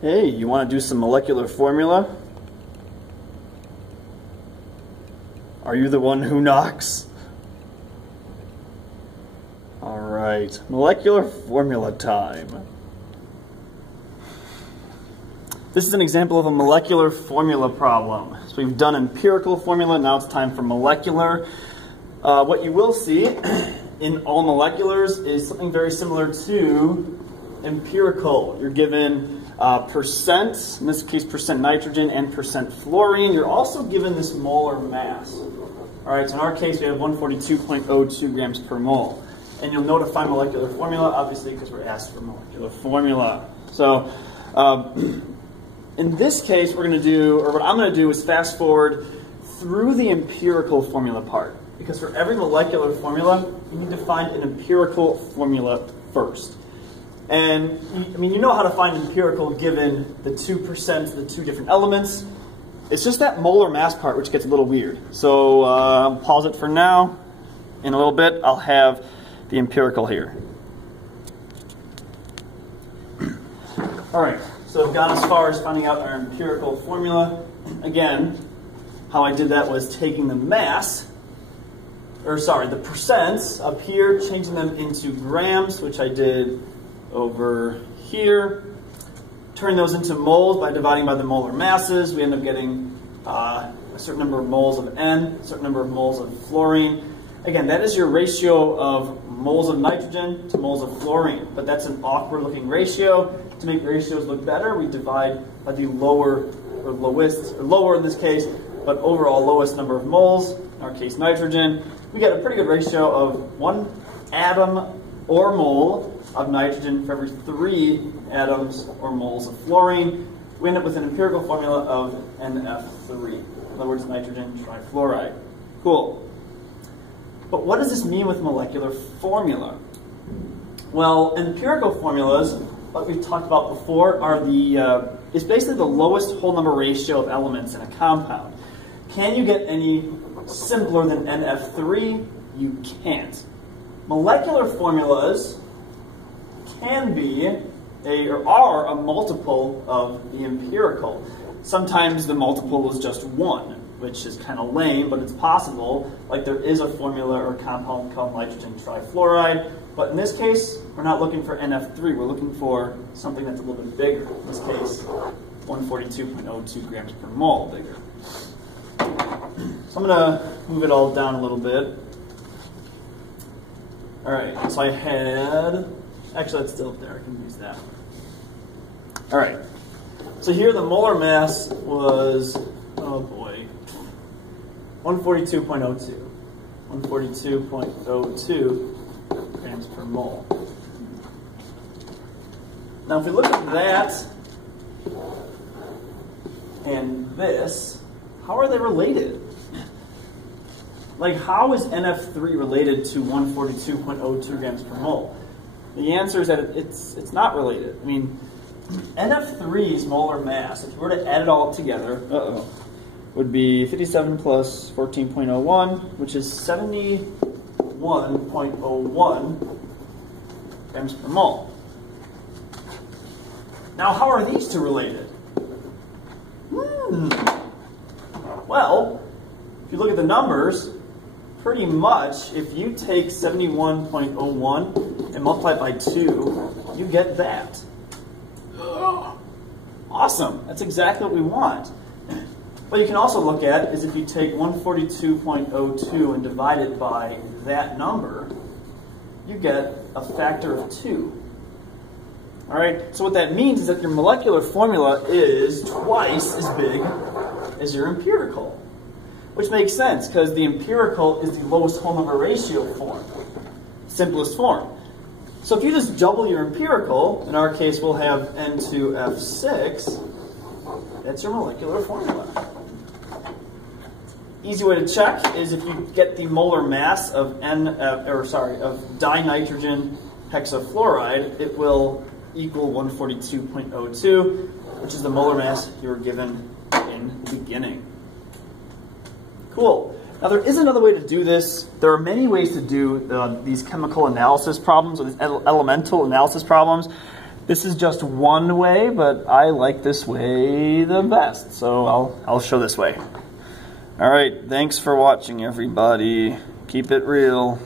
Hey, you want to do some molecular formula? Are you the one who knocks? All right, molecular formula time. This is an example of a molecular formula problem. So we've done empirical formula, now it's time for molecular. What you will see in all moleculars is something very similar to empirical. You're given percent, in this case percent nitrogen and percent fluorine. You're also given this molar mass. All right, so in our case we have 142.02 grams per mole. And you'll know to find molecular formula, obviously, because we're asked for molecular formula. So in this case, we're going to do, or what I'm going to do is fast forward through the empirical formula part. Because for every molecular formula, you need to find an empirical formula first. And, I mean, you know how to find empirical given the 2%, the two different elements. It's just that molar mass part which gets a little weird. So I'll pause it for now. In a little bit, I'll have the empirical here. All right, so I've gone as far as finding out our empirical formula. Again, how I did that was taking the mass, or sorry, the percents up here, changing them into grams, which I did over here. Turn those into moles by dividing by the molar masses. We end up getting a certain number of moles of N, a certain number of moles of fluorine. Again, that is your ratio of moles of nitrogen to moles of fluorine, but that's an awkward looking ratio. To make ratios look better, we divide by the lower, or lowest, or lower in this case, but overall lowest number of moles, in our case nitrogen. We get a pretty good ratio of 1 atom or mole of nitrogen for every 3 atoms or moles of fluorine. We end up with an empirical formula of NF3. In other words, nitrogen trifluoride. Cool. But what does this mean with molecular formula? Well, empirical formulas, what we've talked about before, are is basically the lowest whole number ratio of elements in a compound. Can you get any simpler than NF3? You can't. Molecular formulas can be or are a multiple of the empirical. Sometimes the multiple is just 1, which is kind of lame, but it's possible. Like there is a formula or compound called nitrogen trifluoride, but in this case, we're not looking for NF3. We're looking for something that's a little bit bigger. In this case, 142.02 grams per mole bigger. So I'm going to move it all down a little bit. All right, so I had, actually that's still up there, I can use that. All right, so here the molar mass was, oh boy, 142.02. 142.02 grams per mole. Now if we look at that and this, how are they related? Like, how is NF3 related to 142.02 grams per mole? The answer is that it's not related. I mean, NF3's molar mass, if we were to add it all together, would be 57 plus 14.01, which is 71.01 grams per mole. Now, how are these two related? Well, if you look at the numbers, pretty much, if you take 71.01 and multiply it by 2, you get that. Awesome. That's exactly what we want. What you can also look at is if you take 142.02 and divide it by that number, you get a factor of 2. All right? So what that means is that your molecular formula is twice as big as your empirical. Which makes sense, because the empirical is the lowest whole number ratio form, simplest form. So if you just double your empirical, in our case we'll have N2F6, that's your molecular formula. Easy way to check is if you get the molar mass of dinitrogen hexafluoride, it will equal 142.02, which is the molar mass you were given in the beginning. Cool. Now there is another way to do this. There are many ways to do these chemical analysis problems, or these elemental analysis problems. This is just one way, but I like this way the best, so I'll show this way. All right, thanks for watching, everybody. Keep it real.